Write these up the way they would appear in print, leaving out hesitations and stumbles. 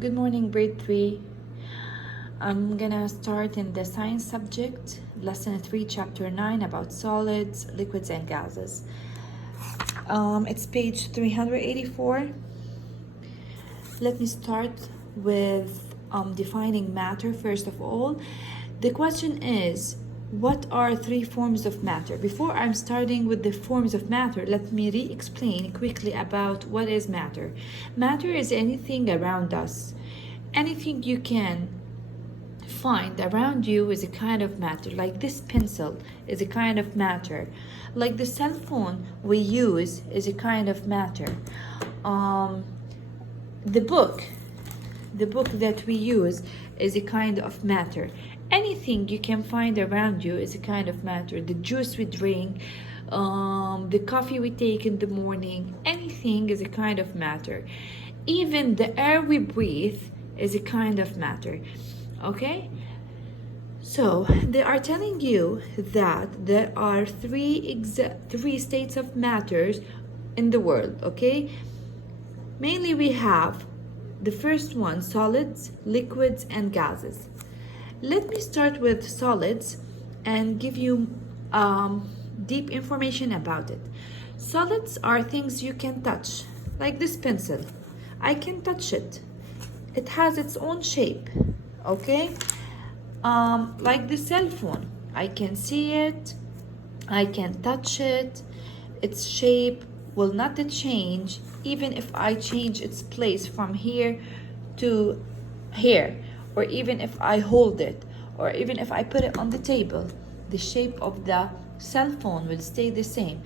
Good morning, grade 3. I'm gonna start in the science subject, lesson 3, chapter 9, about solids, liquids, and gases. It's page 384. Let me start with defining matter first of all. The question is, what are 3 forms of matter? Before I'm starting with the forms of matter, let me re-explain quickly about what is matter. Matter is anything around us. Anything you can find around you is a kind of matter. Like this pencil is a kind of matter. Like the cell phone we use is a kind of matter. The book that we use is a kind of matter. Anything you can find around you is a kind of matter. The juice we drink, the coffee we take in the morning, anything is a kind of matter. Even the air we breathe is a kind of matter. Okay? So they are telling you that there are three states of matters in the world. Okay? Mainly we have the first one, solids, liquids, and gases. Let me start with solids and give you deep information about it. Solids are things you can touch, like this pencil. I can touch it. It has its own shape, okay? Like the cell phone. I can see it, I can touch it. Its shape will not change even if I change its place from here to here, or even if I hold it, or even if I put it on the table. The shape of the cell phone will stay the same.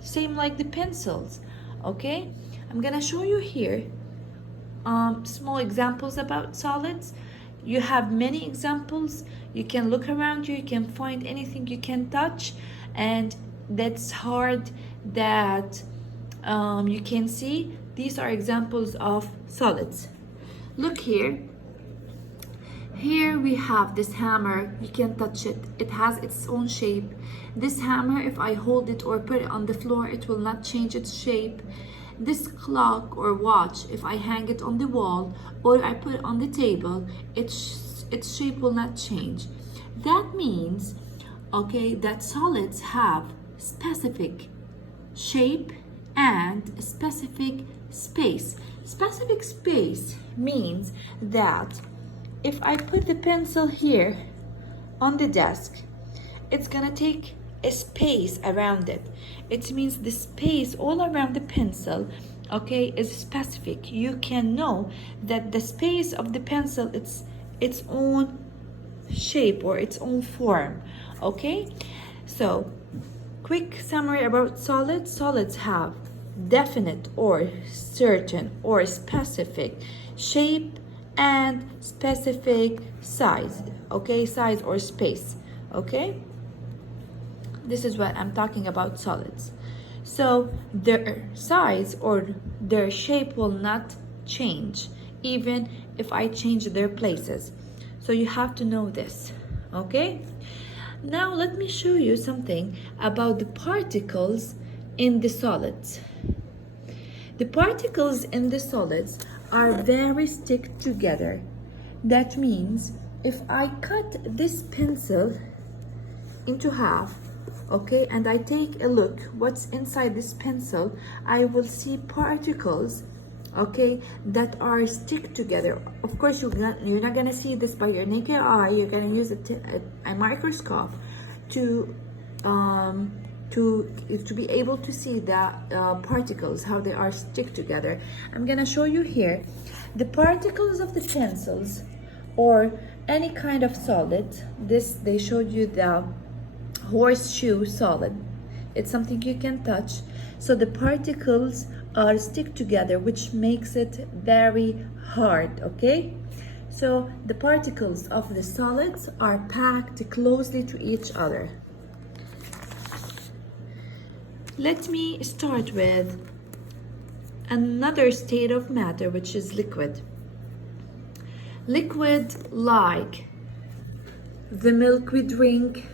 Same like the pencils, okay? I'm gonna show you here small examples about solids. You have many examples. You can look around you, you can find anything you can touch, and that's hard that you can see. These are examples of solids. Look here. Here we have this hammer. You can touch it. It has its own shape. This hammer, if I hold it or put it on the floor, it will not change its shape. This clock or watch, if I hang it on the wall or I put it on the table, its shape will not change. That means, okay, that solids have specific shape and specific space. Specific space means that if I put the pencil here on the desk, it's gonna take a space around it. It means the space all around the pencil, okay, is specific. You can know that the space of the pencil, it's its own shape or its own form, okay? So, quick summary about solids. Solids have definite or certain or specific shape and specific size, okay? Size or space, okay? This is what I'm talking about solids. So their size or their shape will not change even if I change their places. So you have to know this, okay? Now let me show you something about the particles in the solids. The particles in the solids are very stick together. That means if I cut this pencil into half, okay, and I take a look what's inside this pencil, I will see particles, okay, that are stick together. Of course, you're not gonna see this by your naked eye. You're gonna use a microscope to be able to see the particles, how they are stick together. I'm gonna show you here the particles of the pencils or any kind of solid. They showed you the horseshoe solid. It's something you can touch. So the particles are stick together, which makes it very hard, okay? So the particles of the solids are packed closely to each other. Let me start with another state of matter, which is liquid. Liquid like the milk we drink,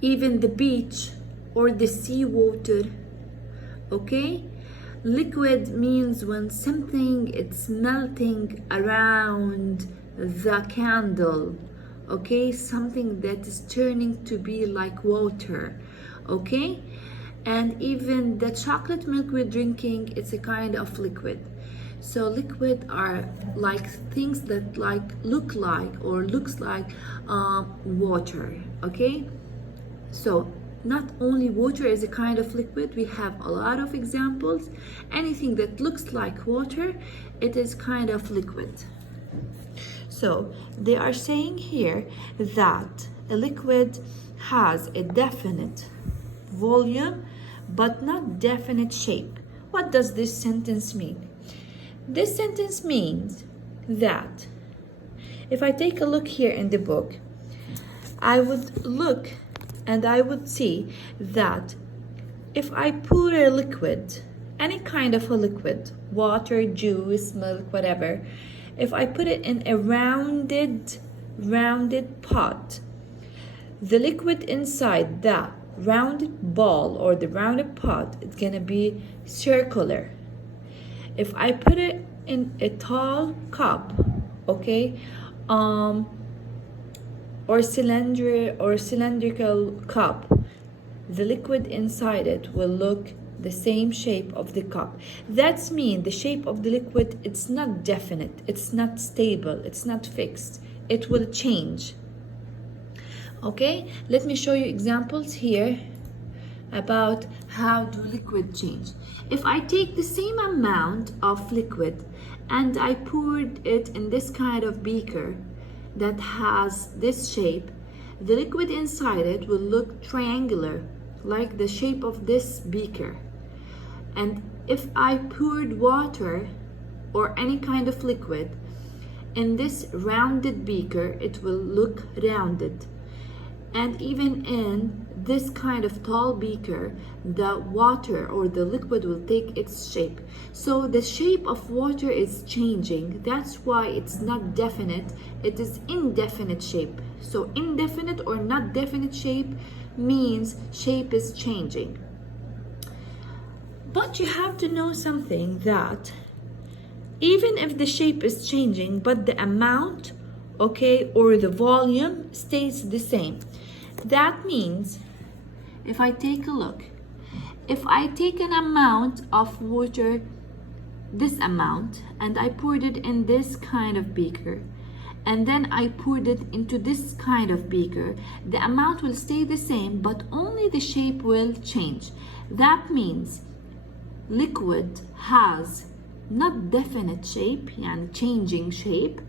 even the beach or the sea water, okay? Liquid means when something it's melting around the candle, okay, something that is turning to be like water, okay. And even the chocolate milk we're drinking, it's a kind of liquid. So liquid are like things that like look like or looks like water, okay. So not only water is a kind of liquid, we have a lot of examples. Anything that looks like water, it is kind of liquid. So they are saying here that a liquid has a definite volume but not definite shape. What does this sentence mean? This sentence means that if I take a look here in the book, I would look and I would see that if I pour a liquid, any kind of a liquid, water, juice, milk, whatever, if I put it in a rounded pot, the liquid inside that rounded ball or the rounded pot, it's gonna be circular. If I put it in a tall cup, okay, or cylindrical cup, the liquid inside it will look the same shape of the cup. That's mean the shape of the liquid, it's not definite, it's not stable, it's not fixed. It will change. Okay, let me show you examples here about how do liquid change. If I take the same amount of liquid and I poured it in this kind of beaker that has this shape, the liquid inside it will look triangular, like the shape of this beaker. And if I poured water or any kind of liquid in this rounded beaker, it will look rounded. And even in this kind of tall beaker, the water or the liquid will take its shape. So the shape of water is changing. That's why it's not definite, it is indefinite shape. So indefinite or not definite shape means shape is changing. But you have to know something, that even if the shape is changing, but the amount, okay, or the volume stays the same. That means if I take a look, if I take an amount of water, this amount, and I poured it in this kind of beaker, and then I poured it into this kind of beaker, the amount will stay the same, but only the shape will change. That means liquid has not definite shape, yani changing shape,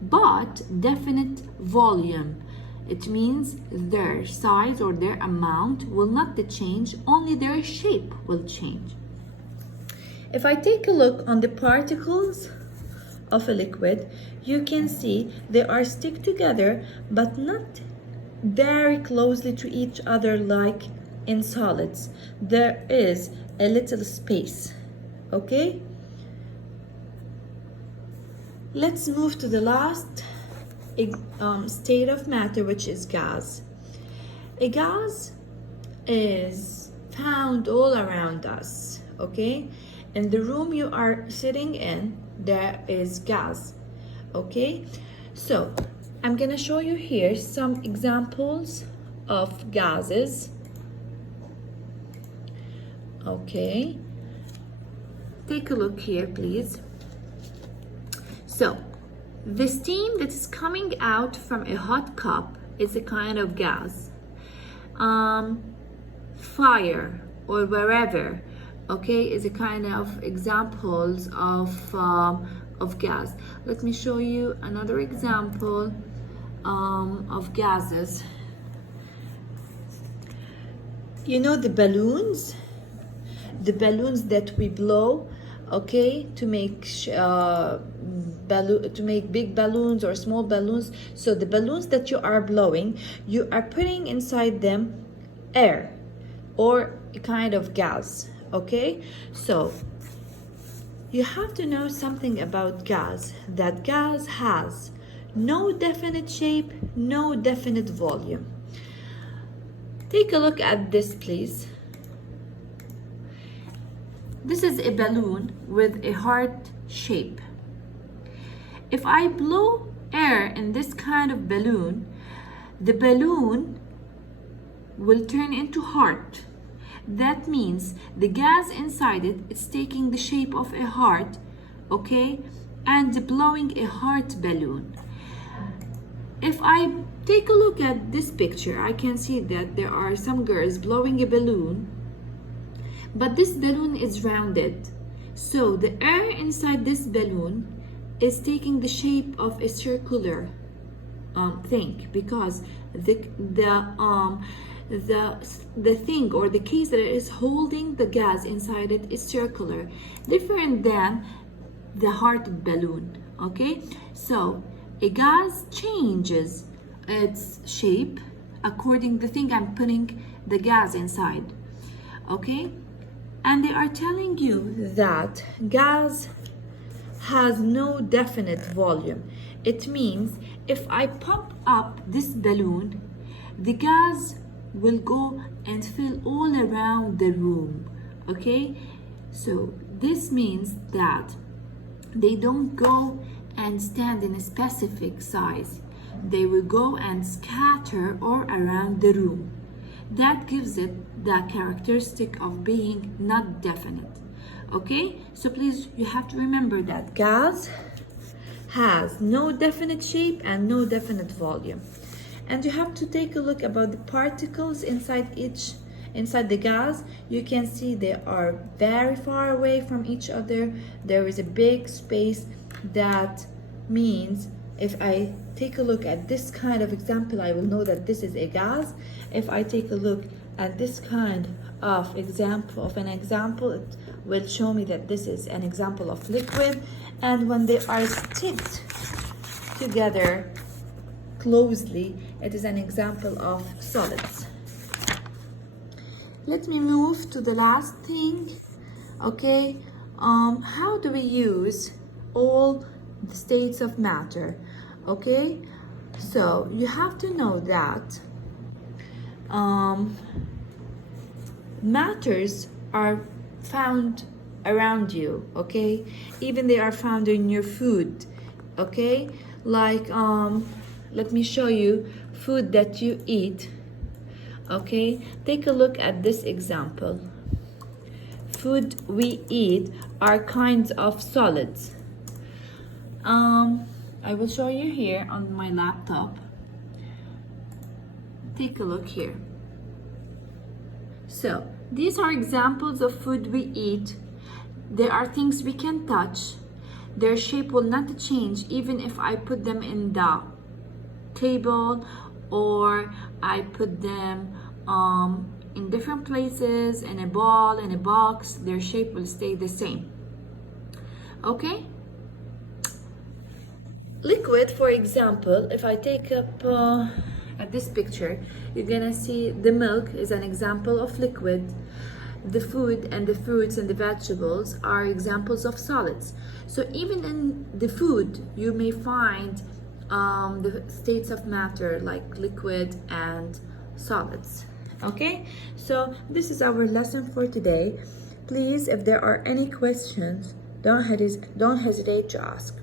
but definite volume. It means their size or their amount will not change, only their shape will change. If I take a look on the particles of a liquid, you can see they are stick together but not very closely to each other like in solids. There is a little space, okay? Let's move to the last state of matter, which is gas. A gas is found all around us, okay? In the room you are sitting in, there is gas, okay? So I'm gonna show you here some examples of gases. Okay, take a look here, please. So the steam that is coming out from a hot cup is a kind of gas. Fire or wherever, okay, is a kind of examples of gas. Let me show you another example of gases. You know the balloons that we blow, okay, to make big balloons or small balloons. So the balloons that you are blowing, you are putting inside them air or a kind of gas, okay? So you have to know something about gas, that gas has no definite shape, no definite volume. Take a look at this, please. this is a balloon with a heart shape. If I blow air in this kind of balloon, the balloon will turn into heart. That means the gas inside it is taking the shape of a heart, okay, and blowing a heart balloon. If I take a look at this picture, I can see that there are some girls blowing a balloon, but this balloon is rounded. So the air inside this balloon is taking the shape of a circular thing, because the thing or the case that is holding the gas inside it is circular, different than the heart balloon. Okay, so a gas changes its shape according to the thing I'm putting the gas inside. Okay, and they are telling you that gas has no definite volume. It means if I pop up this balloon, the gas will go and fill all around the room. Okay, so this means that they don't go and stand in a specific size. They will go and scatter all around the room. That gives it the characteristic of being not definite. Okay, so please, you have to remember that gas has no definite shape and no definite volume. And you have to take a look about the particles inside the gas. You can see they are very far away from each other. There is a big space. That means if I take a look at this kind of example, I will know that this is a gas. If I take a look at this kind of example, it will show me that this is an example of liquid. And when they are sticked together closely, it is an example of solids. Let me move to the last thing. Okay, how do we use all the states of matter? Okay, so you have to know that matters are found around you. Okay, even they are found in your food. Okay, like let me show you food that you eat. Okay, take a look at this example. Food we eat are kinds of solids. I will show you here on my laptop. Take a look here. So these are examples of food we eat. There are things we can touch. Their shape will not change even if I put them in the table or I put them in different places, in a ball, in a box. Their shape will stay the same. Okay? Liquid, for example, if I take up at this picture, you're gonna see the milk is an example of liquid. The food and the fruits and the vegetables are examples of solids. So even in the food, you may find the states of matter like liquid and solids. Okay, so this is our lesson for today. Please, if there are any questions, don't hesitate to ask.